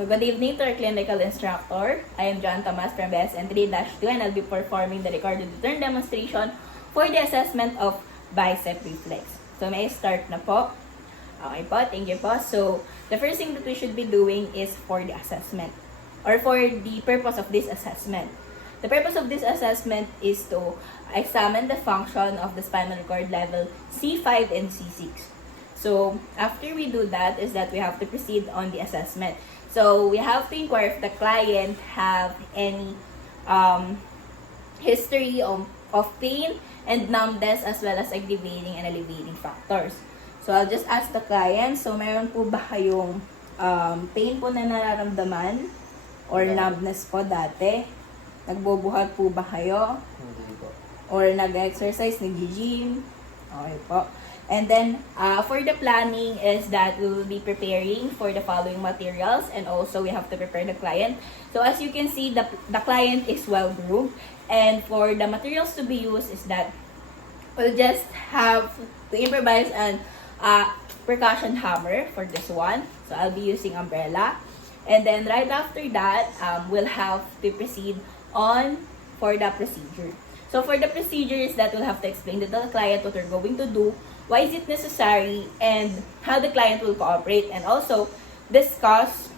So, good evening to our clinical instructor. I am John Tomas from BSN 3-2 and I'll be performing the recorded turn demonstration for the assessment of bicep reflex. So, may I start na po? Okay po, thank you po. So, the first thing that we should be doing is for the assessment or for the purpose of this assessment. The purpose of this assessment is to examine the function of the spinal cord level C5 and C6. So, after we do that is that we have to proceed on the assessment. So, we have to inquire if the client have any history of pain and numbness as well as aggravating and alleviating factors. So, I'll just ask the client, so meron po ba kayong pain po na nararamdaman or numbness po dati? Nagbubuhat po ba kayo? Hindi po. Or nag-exercise, nag-gym? Okay po. And then, for the planning is that we will be preparing for the following materials and also we have to prepare the client. So, as you can see, the client is well-groomed. And for the materials to be used is that we'll just have to improvise an percussion hammer for this one. So, I'll be using umbrella. And then, right after that, we'll have to proceed on for the procedure. So, for the procedure is that we'll have to explain to the client what we're going to do, why is it necessary, and how the client will cooperate, and also discuss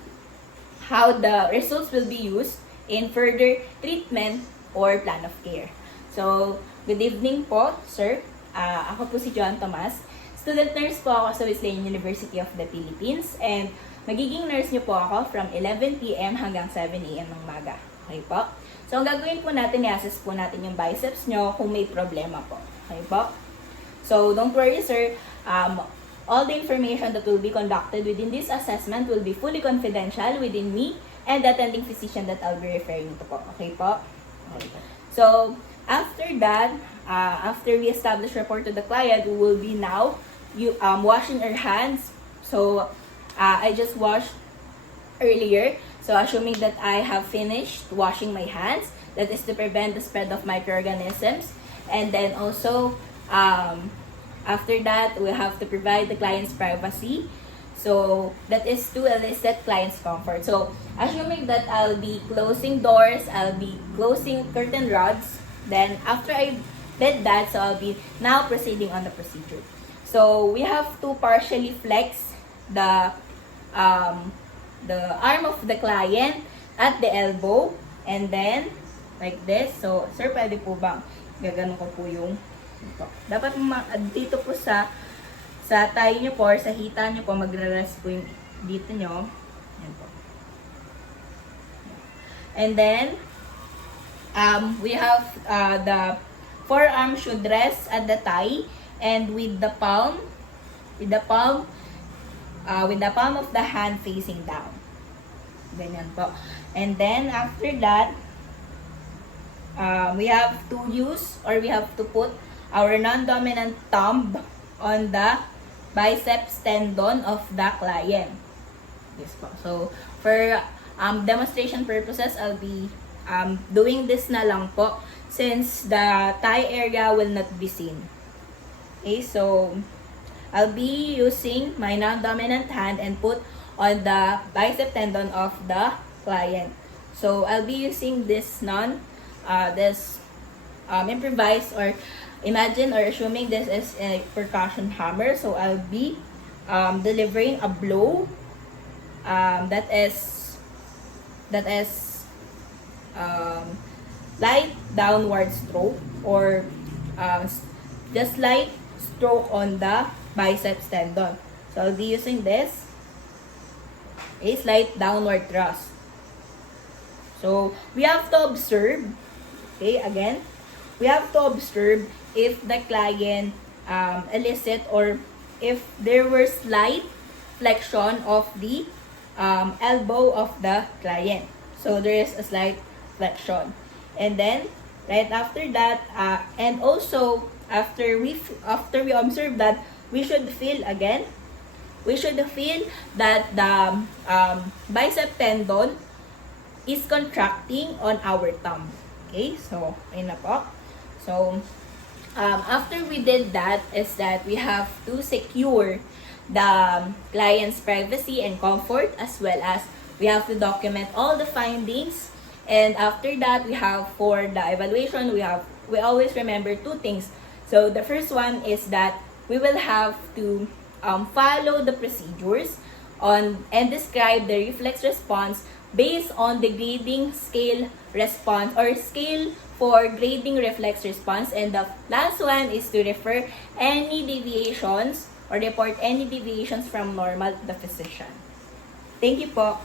how the results will be used in further treatment or plan of care. So, good evening po, sir. Ako po si John Tomas. Student nurse po ako sa Wesleyan University of the Philippines, and magiging nurse niyo po ako from 11 p.m. hanggang 7 a.m. ng umaga. Okay po? So, ang gagawin po natin, i-assess po natin yung biceps nyo kung may problema po. Okay po? So, don't worry, sir. All the information that will be conducted within this assessment will be fully confidential within me and the attending physician that I'll be referring to po. Okay po? Okay. So, after that, after we establish report to the client, we will be now washing our hands. So, I just washed earlier. So, assuming that I have finished washing my hands, that is to prevent the spread of microorganisms. And then also, after that, we have to provide the client's privacy. So, that is to elicit client's comfort. So, assuming that I'll be closing doors, I'll be closing curtain rods. Then, after I did that, so I'll be now proceeding on the procedure. So, we have to partially flex the arm of the client at the elbow. And then, like this. So, sir, pwede po bang gaganon ko po yung ito. Dapat dito po sa tayo nyo po or sa hita nyo po, magre-rest po yung dito nyo. Yan po. And then, we have the forearm should rest at the thigh and with the palm of the hand facing down. Ganyan po. And then, after that, we have to use or we have to put our non-dominant thumb on the biceps tendon of the client. Yes po. So, for demonstration purposes, I'll be doing this na lang po since the thigh area will not be seen. Okay, so I'll be using my non-dominant hand and put on the bicep tendon of the client. So, I'll be using this improvised or imagine or assuming this is a percussion hammer. So, I'll be delivering a blow that is light downward stroke or just light stroke on the biceps tendon. So, I'll be using this. A slight downward thrust. So, we have to observe. Okay, again, we have to observe if the client elicit or if there were slight flexion of the elbow of the client. So, there is a slight flexion. And then, right after that, and also, after we observe that, we should feel again, that the bicep tendon is contracting on our thumb. Okay, so, ayun na po. So, after we did that, is that we have to secure the client's privacy and comfort as well as We have to document all the findings. And after that, we have for the evaluation, we always remember two things. So the first one is that we will have to follow the procedures on and describe the reflex response based on the grading scale response or scale for grading reflex response. And the last one is to refer any deviations or report any deviations from normal to the physician. Thank you po.